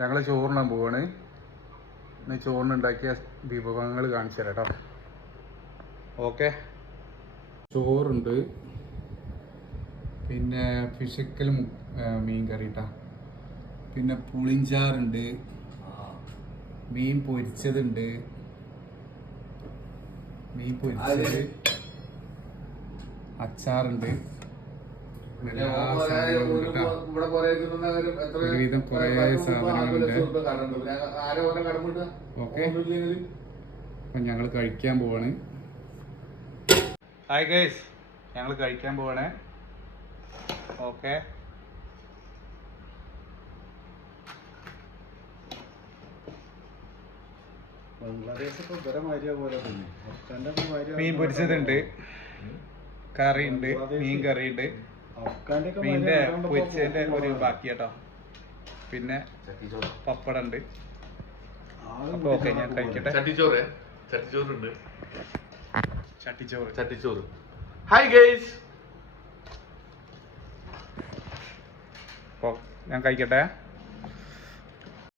ഞങ്ങൾ ചോറിനാൻ പോവാണ്. ഇന്ന് ചോറിനുണ്ടാക്കിയ വിഭവങ്ങൾ കാണിച്ചു തരാം കേട്ടോ ഓക്കെ. ചോറുണ്ട്. പിന്നെ ഫിഷിക്കൽ മീൻ കറി ട്ടാ പിന്നെ പുളിഞ്ചാറുണ്ട്. മീൻ പൊരിച്ചതുണ്ട്. മീൻ പൊരിച്ചത് അച്ചാറുണ്ട്. ഒരുവിധം കുറേ സാധനങ്ങളുണ്ട്. ഓക്കേ. ഒന്നുമില്ലെങ്കിൽ ഞങ്ങൾ കഴിക്കാൻ പോവാണ്. ഹായ് ഗൈസ് ഞങ്ങൾ കഴിക്കാൻ പോവാണ്. ഓക്കെ. ബംഗ്ലാദേശ് ഇപ്പൊ ഇവരെ പോലെ തന്നെ. മീൻ പൊരിച്ചതുണ്ട്. കറി ഉണ്ട് മീൻ കറി ഉണ്ട് ഇപ്പൊ പൊരിച്ചതിന്റെ ഒരു. ബാക്കി കേട്ടോ പിന്നെ പപ്പടം ഉണ്ട് ആളും ഓക്കെ ഞാൻ കഴിക്കട്ടെ. ചട്ടിച്ചോറ് ചട്ടിച്ചോറുണ്ട്. ചട്ടിച്ചോറ്. ചട്ടിച്ചോറ്. ഹായ് ഗൈസ് ഞാൻ കഴിക്കട്ടെ?